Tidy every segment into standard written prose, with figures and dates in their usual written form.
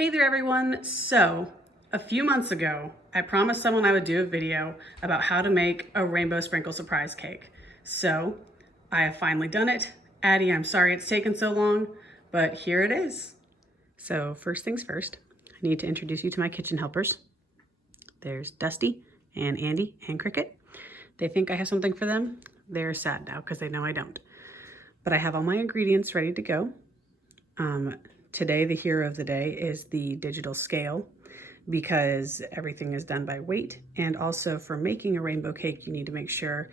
Hey there everyone! So, a few months ago, I promised someone I would do a video about how to make a rainbow sprinkle surprise cake. So, I have finally done it. Addie, I'm sorry it's taken so long, but here it is. So, first things first, I need to introduce you to my kitchen helpers. There's Dusty and Andy and Cricket. They think I have something for them. They're sad now because they know I don't. But I have all my ingredients ready to go. Today, the hero of the day is the digital scale because everything is done by weight. And also for making a rainbow cake, you need to make sure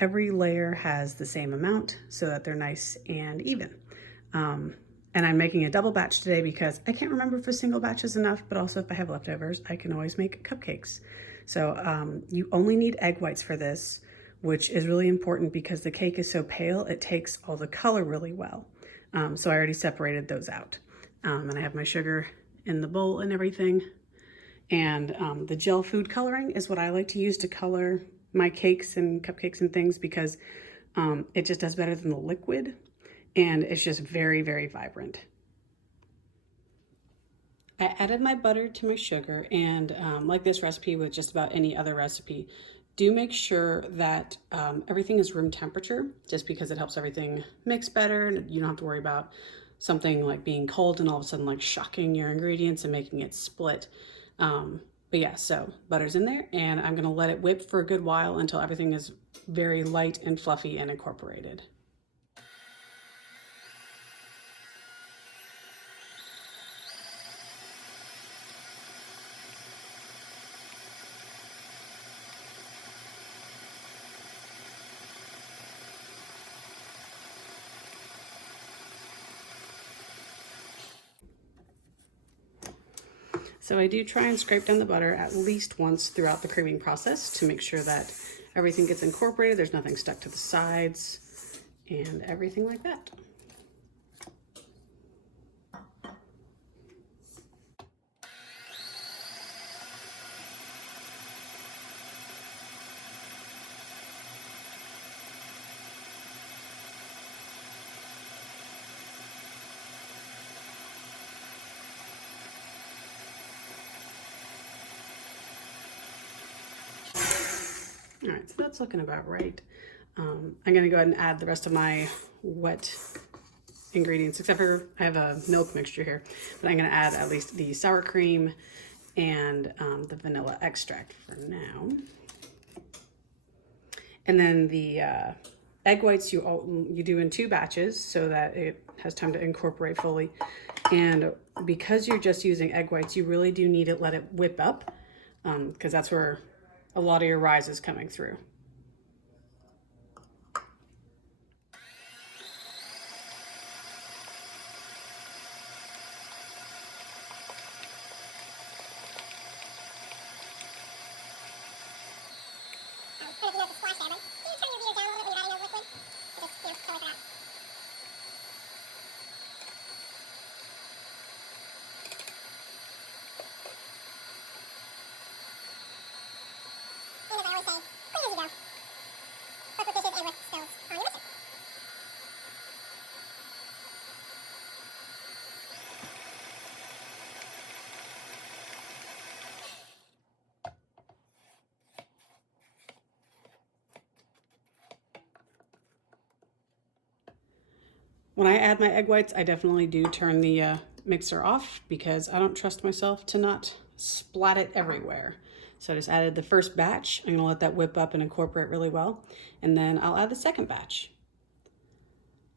every layer has the same amount so that they're nice and even. And I'm making a double batch today because I can't remember if a single batch is enough, but also if I have leftovers, I can always make cupcakes. So you only need egg whites for this, which is really important because the cake is so pale, it takes all the color really well. So I already separated those out. And I have my sugar in the bowl and everything. And the gel food coloring is what I like to use to color my cakes and cupcakes and things because it just does better than the liquid. And it's just very, very vibrant. I added my butter to my sugar, and like this recipe with just about any other recipe, do make sure that everything is room temperature, just because it helps everything mix better. You don't have to worry about something like being cold and all of a sudden like shocking your ingredients and making it split. But yeah, so butter's in there, and I'm gonna let it whip for a good while until everything is very light and fluffy and incorporated. So I do try and scrape down the butter at least once throughout the creaming process to make sure that everything gets incorporated, there's nothing stuck to the sides, and everything like that. All right, so that's looking about right. I'm gonna go ahead and add the rest of my wet ingredients, except for I have a milk mixture here, but I'm gonna add at least the sour cream and the vanilla extract for now. And then the egg whites you do in 2 batches so that it has time to incorporate fully. And because you're just using egg whites, you really do need to let it whip up because that's where a lot of your rise is coming through. When I add my egg whites, I definitely do turn the mixer off because I don't trust myself to not splat it everywhere. So I just added the first batch. I'm gonna let that whip up and incorporate really well. And then I'll add the second batch.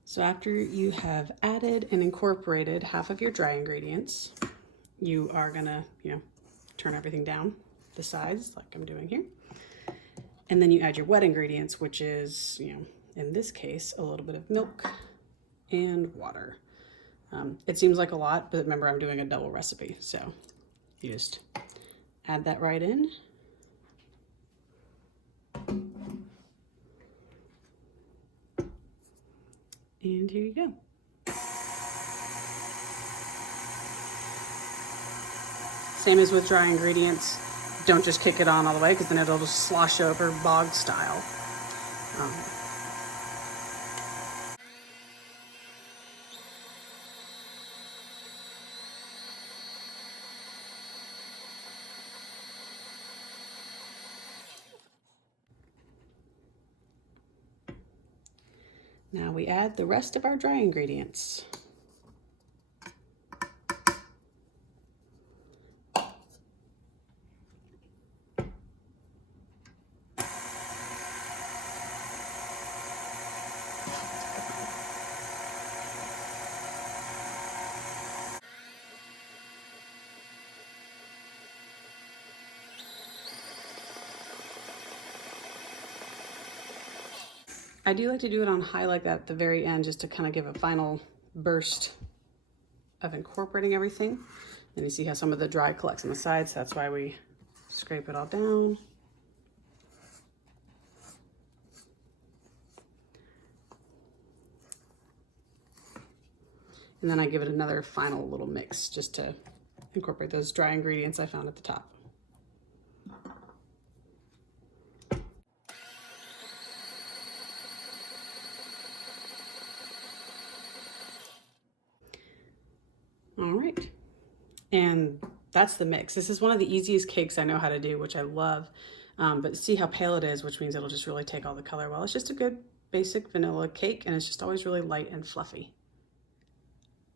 So after you have added and incorporated half of your dry ingredients, you are gonna, turn everything down the sides like I'm doing here. And then you add your wet ingredients, which is, in this case, a little bit of milk and water. It seems like a lot, but remember I'm doing a double recipe, so you just add that right in. And here you go. Same as with dry ingredients, don't just kick it on all the way because then it'll just slosh over bog style. Now we add the rest of our dry ingredients. I do like to do it on high like that at the very end just to kind of give a final burst of incorporating everything. And you see how some of the dry collects on the sides, so that's why we scrape it all down. And then I give it another final little mix just to incorporate those dry ingredients I found at the top. All right, and that's the mix. This is one of the easiest cakes I know how to do, which I love. But see how pale it is, which means it'll just really take all the color well. It's just a good basic vanilla cake, and it's just always really light and fluffy.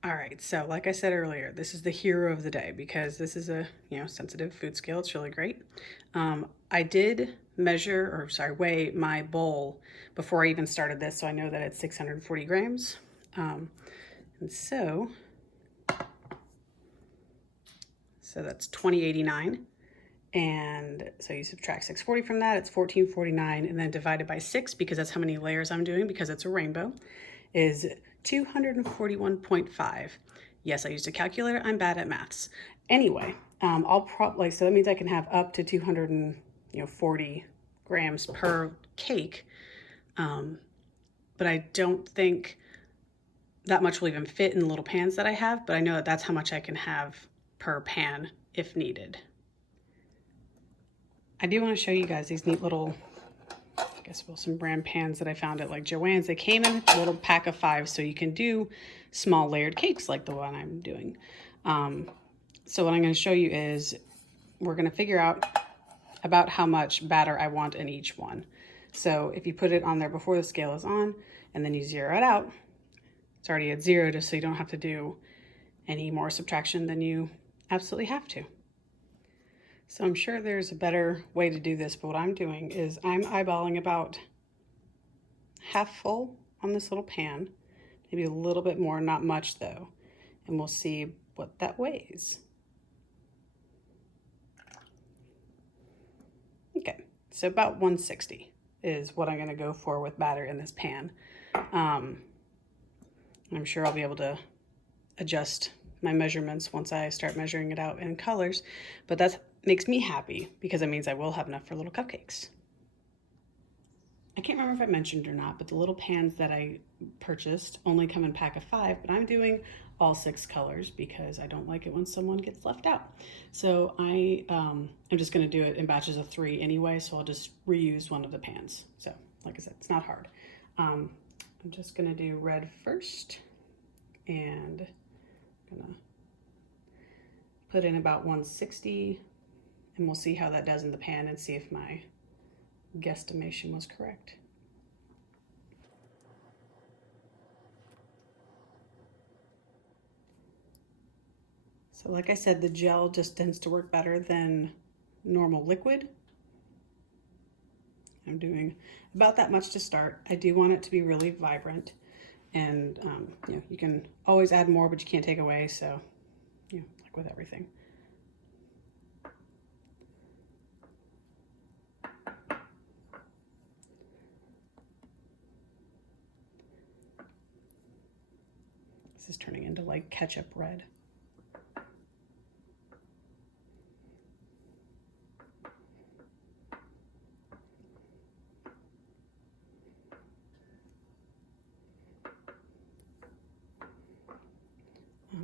All right, so like I said earlier, this is the hero of the day because this is a sensitive food scale. It's really great. I did weigh my bowl before I even started this, so I know that it's 640 grams. And so that's 2089. And so you subtract 640 from that, it's 1449, and then divided by 6, because that's how many layers I'm doing, because it's a rainbow, is 241.5. Yes, I used a calculator. I'm bad at maths. Anyway, so that means I can have up to 240 grams per cake. But I don't think that much will even fit in the little pans that I have, but I know that that's how much I can have per pan if needed. I do want to show you guys these neat little, some brand pans that I found at like Joann's. They came in a little pack of 5, so you can do small layered cakes like the one I'm doing. So what I'm going to show you is we're going to figure out about how much batter I want in each one. So if you put it on there before the scale is on and then you zero it out, it's already at 0, just so you don't have to do any more subtraction than you absolutely have to. So I'm sure there's a better way to do this, but what I'm doing is I'm eyeballing about half full on this little pan, maybe a little bit more, not much though, and we'll see what that weighs. Okay, so about 160 is what I'm gonna go for with batter in this pan. I'm sure I'll be able to adjust my measurements once I start measuring it out in colors, but that makes me happy because it means I will have enough for little cupcakes. I can't remember if I mentioned or not, but the little pans that I purchased only come in a pack of 5, but I'm doing all 6 colors because I don't like it when someone gets left out. So I'm just gonna do it in batches of 3 anyway, so I'll just reuse one of the pans. So like I said, it's not hard. I'm just gonna do red first, and I'm gonna put in about 160, and we'll see how that does in the pan and see if my guesstimation was correct. So like I said, the gel just tends to work better than normal liquid. I'm doing about that much to start. I do want it to be really vibrant, and you can always add more, but you can't take away, so like with everything. This is turning into like ketchup red.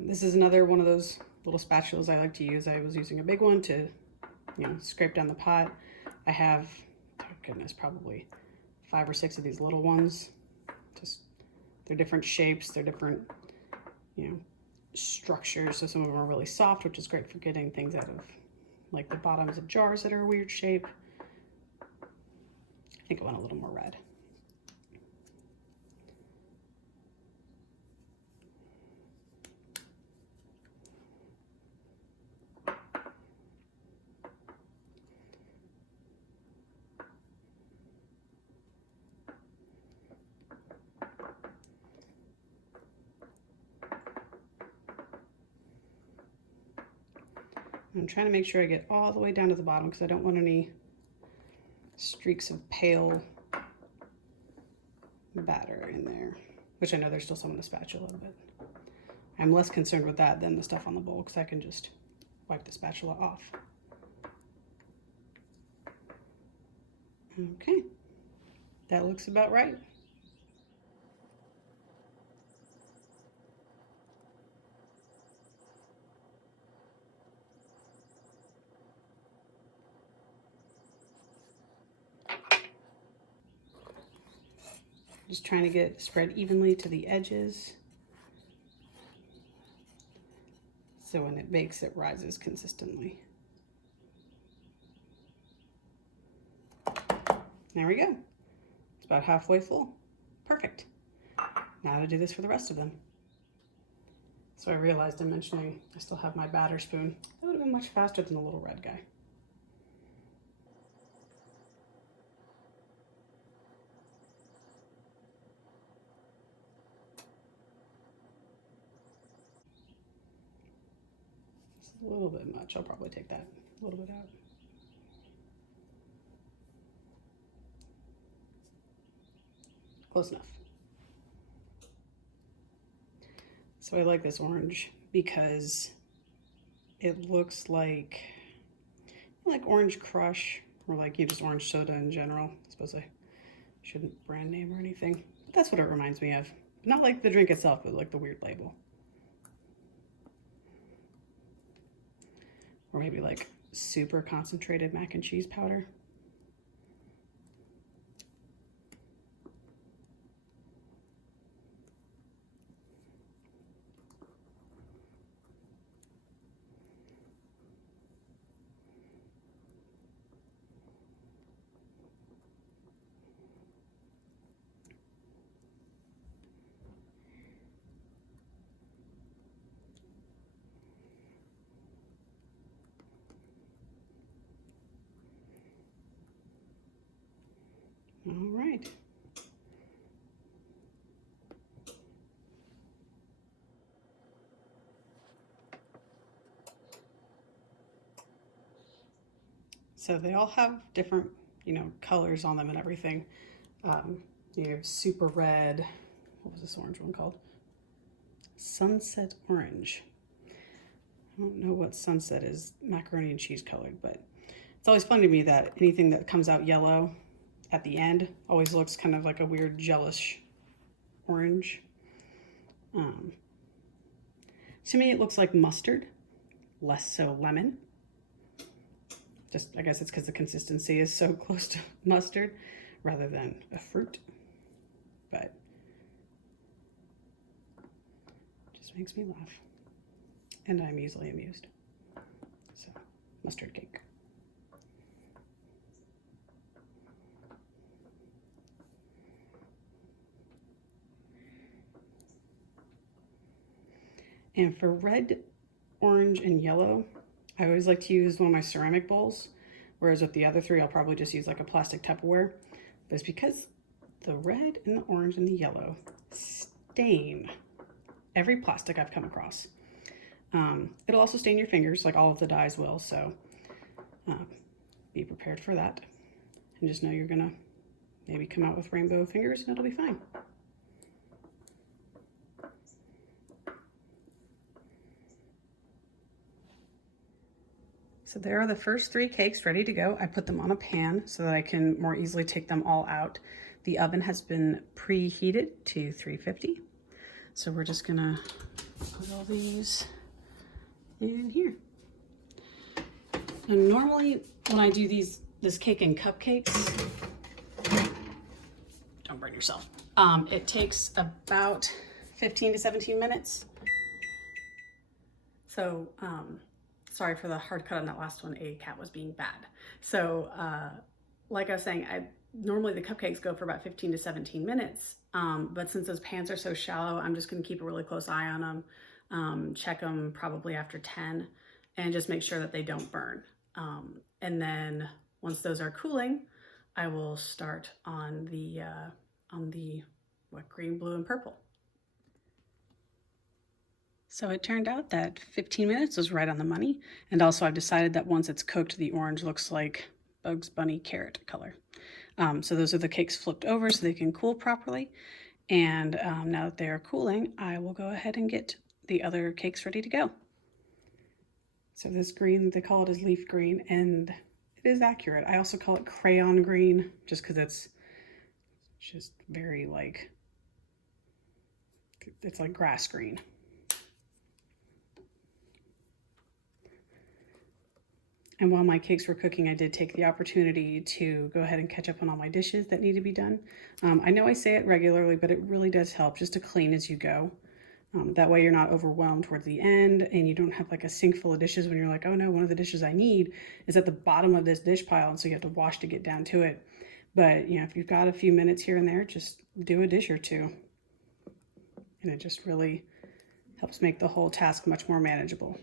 This is another one of those little spatulas I like to use. I was using a big one to, scrape down the pot. I have, oh goodness, probably 5 or 6 of these little ones. They're different shapes, they're different, structures. So some of them are really soft, which is great for getting things out of like the bottoms of jars that are a weird shape. I think I want a little more red. I'm trying to make sure I get all the way down to the bottom because I don't want any streaks of pale batter in there, which I know there's still some in the spatula, but I'm less concerned with that than the stuff on the bowl because I can just wipe the spatula off. Okay, that looks about right. Just trying to get it spread evenly to the edges, so when it bakes, it rises consistently. There we go. It's about halfway full. Perfect. Now to do this for the rest of them. So I realized in mentioning I still have my batter spoon. That would have been much faster than the little red guy. It's a little bit much. I'll probably take that a little bit out. Close enough. So I like this orange because it looks like Orange Crush, or like just orange soda in general. I suppose I shouldn't brand name or anything, but that's what it reminds me of. Not like the drink itself, but like the weird label. Or maybe like super concentrated mac and cheese powder. All right. So they all have different, colors on them and everything. You have super red. What was this orange one called? Sunset orange. I don't know what sunset is, macaroni and cheese colored, but it's always fun to me that anything that comes out yellow at the end always looks kind of like a weird jellish orange. To me, it looks like mustard, less so lemon. Just, I guess it's because the consistency is so close to mustard rather than a fruit, but just makes me laugh. And I'm easily amused. So, mustard cake. And for red, orange, and yellow, I always like to use one of my ceramic bowls, whereas with the other three, I'll probably just use like a plastic Tupperware. But it's because the red and the orange and the yellow stain every plastic I've come across. It'll also stain your fingers, like all of the dyes will, so be prepared for that. And just know you're gonna maybe come out with rainbow fingers and it'll be fine. So there are the first 3 cakes ready to go. I put them on a pan so that I can more easily take them all out. The oven has been preheated to 350. So we're just gonna put all these in here. And normally when I do this cake in cupcakes, don't burn yourself. It takes about 15 to 17 minutes. So, sorry for the hard cut on that last one. A cat was being bad. So, like I was saying, normally the cupcakes go for about 15 to 17 minutes. But since those pans are so shallow, I'm just gonna keep a really close eye on them. Check them probably after 10 and just make sure that they don't burn. And then once those are cooling, I will start on the green, blue, and purple. So it turned out that 15 minutes was right on the money. And also I've decided that once it's cooked, the orange looks like Bugs Bunny carrot color. So those are the cakes flipped over so they can cool properly. And now that they are cooling, I will go ahead and get the other cakes ready to go. So this green, they call it is leaf green, and it is accurate. I also call it crayon green just because it's just very like, it's like grass green. And while my cakes were cooking, I did take the opportunity to go ahead and catch up on all my dishes that need to be done. I know I say it regularly, but it really does help just to clean as you go. That way you're not overwhelmed towards the end and you don't have like a sink full of dishes when you're like, oh no, one of the dishes I need is at the bottom of this dish pile, and so you have to wash to get down to it. But you know, if you've got a few minutes here and there, just do a dish or two. And it just really helps make the whole task much more manageable.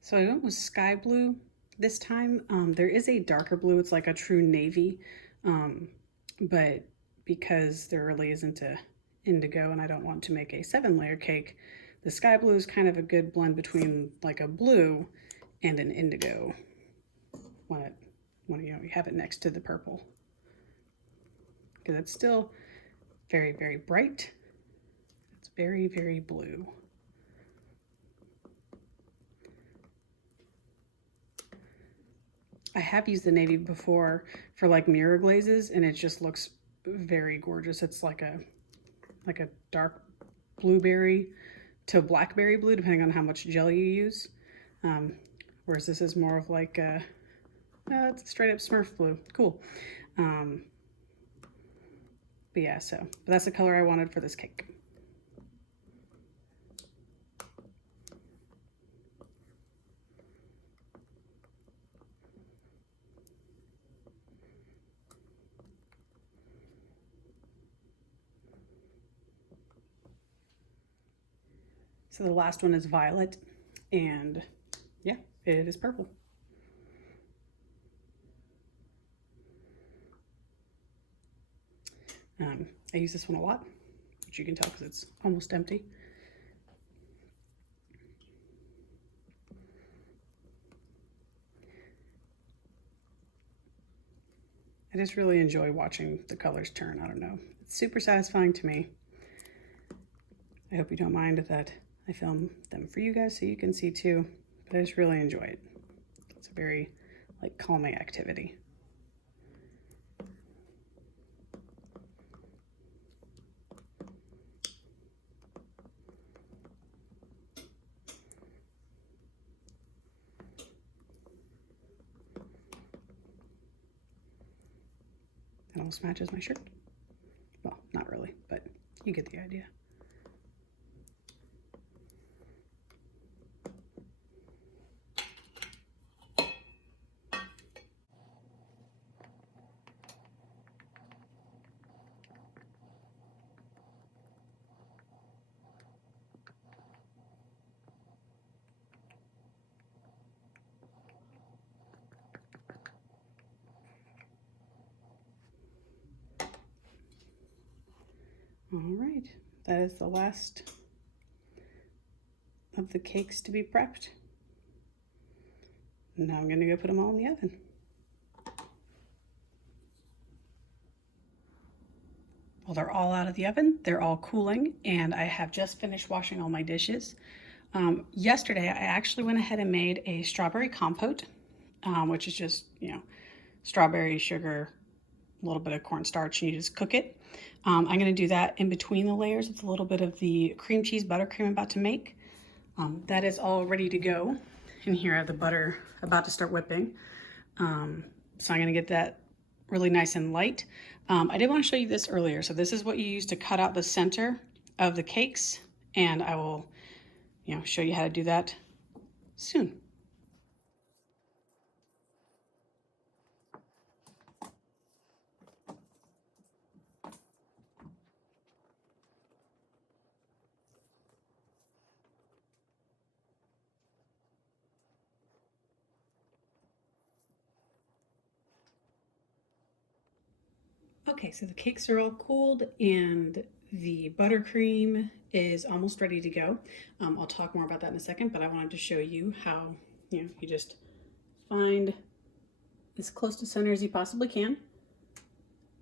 So I went with sky blue this time. There is a darker blue, it's like a true navy, but because there really isn't a indigo and I don't want to make a 7-layer cake, the sky blue is kind of a good blend between like a blue and an indigo when you know you have it next to the purple, because it's still very, very bright. It's very, very blue. I have used the navy before for like mirror glazes, and it just looks very gorgeous. It's like a dark blueberry to blackberry blue, depending on how much gel you use. Whereas this is more of like it's a straight up Smurf blue. Cool. But yeah, but that's the color I wanted for this cake. So the last one is violet, and yeah, it is purple. I use this one a lot, which you can tell because it's almost empty. I just really enjoy watching the colors turn. I don't know. It's super satisfying to me. I hope you don't mind that I film them for you guys so you can see too, but I just really enjoy it. It's a very like calming activity. It almost matches my shirt. Well, not really, but you get the idea. All right, that is the last of the cakes to be prepped. Now I'm gonna go put them all in the oven. Well, they're all out of the oven, they're all cooling, and I have just finished washing all my dishes. Yesterday, I actually went ahead and made a strawberry compote, which is just, you know, strawberry, sugar, a little bit of cornstarch, and you just cook it. I'm gonna do that in between the layers with a little bit of the cream cheese buttercream I'm about to make. That is all ready to go. And here I have the butter about to start whipping. So I'm gonna get that really nice and light. I did want to show you this earlier. So this is what you use to cut out the center of the cakes, and I will, you know, show you how to do that soon. Okay, so the cakes are all cooled and The buttercream is almost ready to go. I'll talk more about that in a second, but I wanted to show you how, you just find as close to center as you possibly can.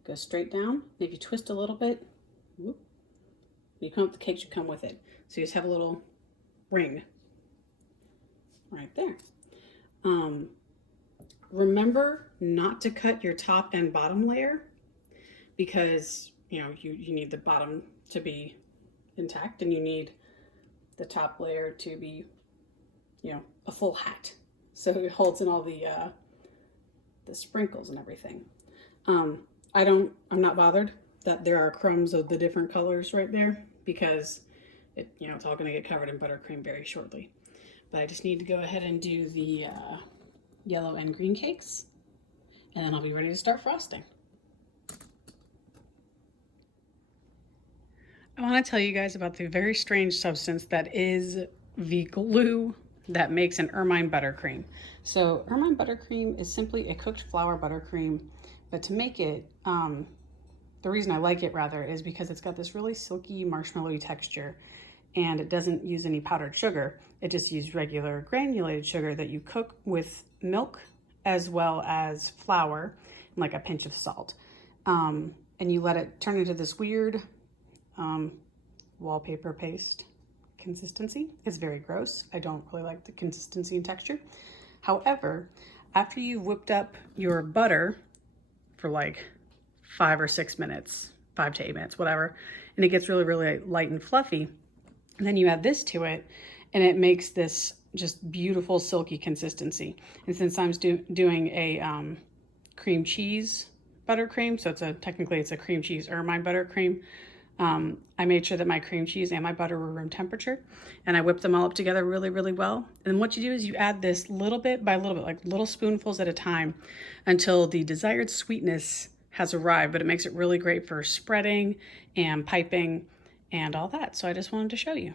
Go straight down. If you twist a little bit, whoop, you come up, the cake should come with it. So you just have a little ring right there. Remember not to cut your top and bottom layer because you need the bottom to be intact and you need the top layer to be a full hat, so it holds in all the sprinkles and everything. I'm not bothered that there are crumbs of the different colors right there because it's all going to get covered in buttercream very shortly. But I just need to go ahead and do the yellow and green cakes, and then I'll be ready to start frosting. I want to tell you guys about the very strange substance that is the glue that makes an ermine buttercream. So ermine buttercream is simply a cooked flour buttercream, but to make it, the reason I like it rather is because it's got this really silky marshmallowy texture, and it doesn't use any powdered sugar. It just uses regular granulated sugar that you cook with milk as well as flour and like a pinch of salt. And you let it turn into this weird wallpaper paste consistency. It's very gross. I don't really like the consistency and texture. However, after you've whipped up your butter for like 5 or 6 minutes, 5 to 8 minutes, whatever, and it gets really, really light and fluffy, and then you add this to it, and it makes this just beautiful silky consistency. And since I'm doing a cream cheese buttercream, so technically it's a cream cheese ermine buttercream, I made sure that my cream cheese and my butter were room temperature, and I whipped them all up together really, really well. And then what you do is you add this little bit by little bit, like little spoonfuls at a time, until the desired sweetness has arrived, but it makes it really great for spreading and piping and all that. So I just wanted to show you.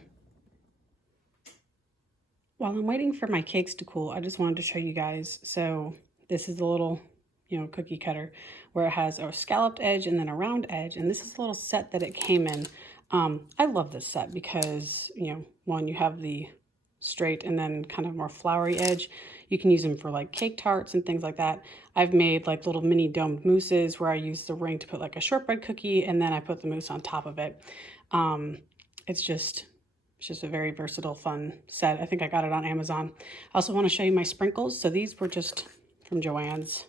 While I'm waiting for my cakes to cool, I just wanted to show you guys. So this is a little, cookie cutter where it has a scalloped edge and then a round edge. And this is a little set that it came in. I love this set because, one, you have the straight and then kind of more flowery edge. You can use them for like cake tarts and things like that. I've made like little mini domed mousses where I use the ring to put like a shortbread cookie and then I put the mousse on top of it. It's just a very versatile, fun set. I think I got it on Amazon. I also want to show you my sprinkles. So these were just from Joann's.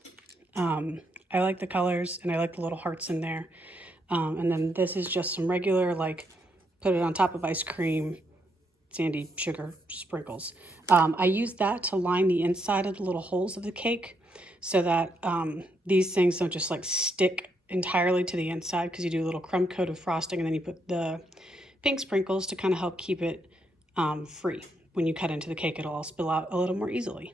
I like the colors and I like the little hearts in there. And then this is just some regular, like, put it on top of ice cream, sandy sugar sprinkles. I use that to line the inside of the little holes of the cake so that these things don't just like stick entirely to the inside, because you do a little crumb coat of frosting and then you put the pink sprinkles to kind of help keep it free. When you cut into the cake, it'll all spill out a little more easily.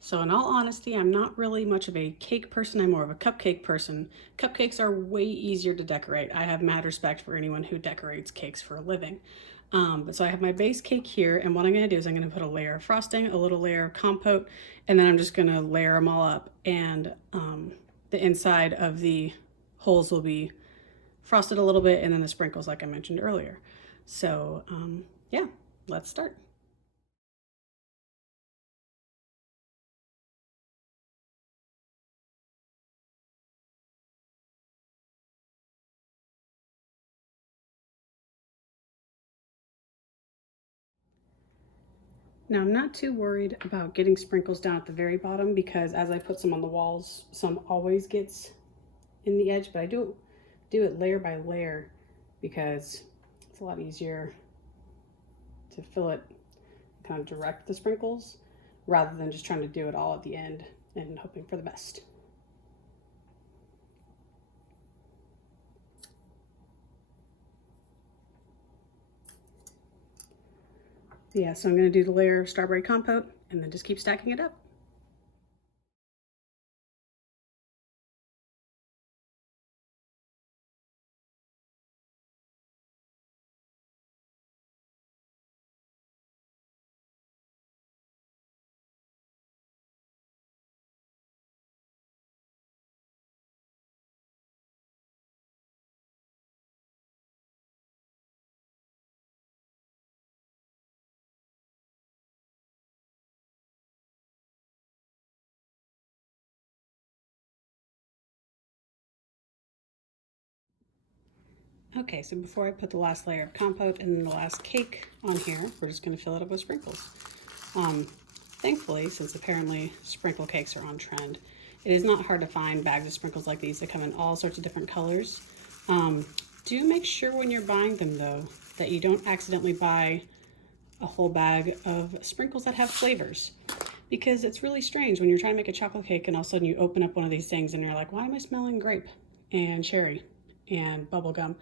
So in all honesty, I'm not really much of a cake person. I'm more of a cupcake person. Cupcakes are way easier to decorate. I have mad respect for anyone who decorates cakes for a living. But so I have my base cake here, and what I'm gonna do is I'm gonna put a layer of frosting, a little layer of compote, and then I'm just gonna layer them all up. And the inside of the holes will be frosted a little bit, and then the sprinkles like I mentioned earlier. So yeah, let's start. Now I'm not too worried about getting sprinkles down at the very bottom, because as I put some on the walls, some always gets in the edge, but I do it layer by layer because it's a lot easier to fill it, kind of direct the sprinkles, rather than just trying to do it all at the end and hoping for the best. Yeah, so I'm going to do the layer of strawberry compote and then just keep stacking it up. Okay, so before I put the last layer of compote and then the last cake on here, we're just going to fill it up with sprinkles. Thankfully, since apparently sprinkle cakes are on trend, it is not hard to find bags of sprinkles like these that come in all sorts of different colors. Do make sure when you're buying them, though, that you don't accidentally buy a whole bag of sprinkles that have flavors, because it's really strange when you're trying to make a chocolate cake and all of a sudden you open up one of these things and you're like, why am I smelling grape and cherry and bubblegum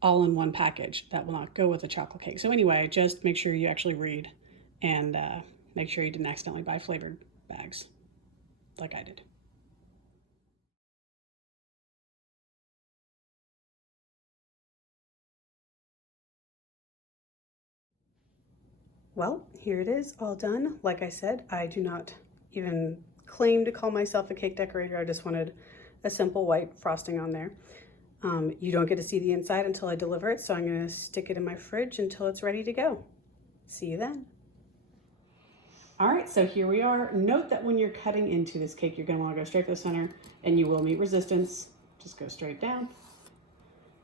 all in one package? That will not go with a chocolate cake. So anyway, just make sure you actually read and make sure you didn't accidentally buy flavored bags like I did. Well, here it is, all done. Like I said, I do not even claim to call myself a cake decorator. I just wanted a simple white frosting on there. You don't get to see the inside until I deliver it, so I'm gonna stick it in my fridge until it's ready to go. See you then. All right, so here we are. Note that when you're cutting into this cake, you're gonna wanna go straight for the center and you will meet resistance. Just go straight down.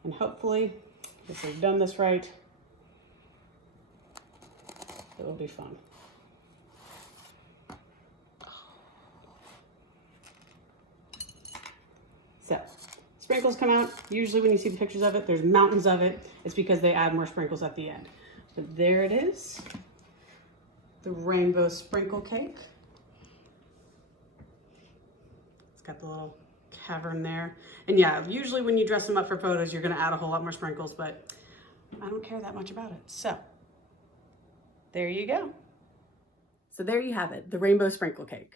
And hopefully, if we've done this right, it will be fun. So, sprinkles come out. Usually when you see the pictures of it, there's mountains of it. It's because they add more sprinkles at the end. But there it is, the rainbow sprinkle cake. It's got the little cavern there. And yeah, usually when you dress them up for photos, you're gonna add a whole lot more sprinkles, but I don't care that much about it. So, there you go. So there you have it, the rainbow sprinkle cake.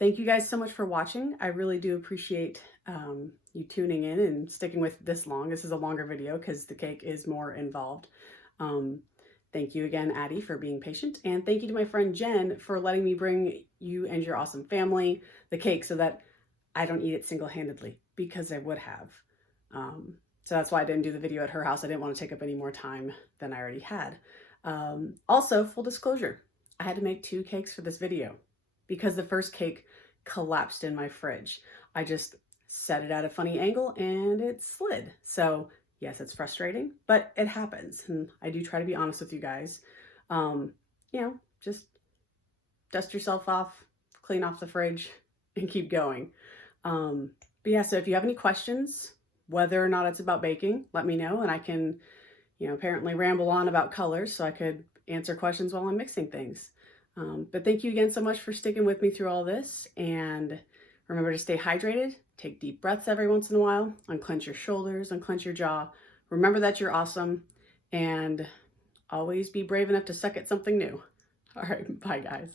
Thank you guys so much for watching. I really do appreciate you tuning in and sticking with this long. This is a longer video because the cake is more involved. Thank you again, Addie, for being patient. And thank you to my friend Jen for letting me bring you and your awesome family the cake so that I don't eat it single-handedly, because I would have. So that's why I didn't do the video at her house. I didn't want to take up any more time than I already had. Also, full disclosure, I had to make 2 cakes for this video because the first cake collapsed in my fridge. I just set it at a funny angle and it slid. So yes, it's frustrating, but it happens. And I do try to be honest with you guys. You know, just dust yourself off, clean off the fridge, and keep going. But yeah, so if you have any questions, whether or not it's about baking, let me know, and I can, you know, apparently ramble on about colors so I could answer questions while I'm mixing things. But thank you again so much for sticking with me through all this, and remember to stay hydrated, take deep breaths every once in a while, unclench your shoulders, unclench your jaw, remember that you're awesome, and always be brave enough to suck at something new. All right, bye guys.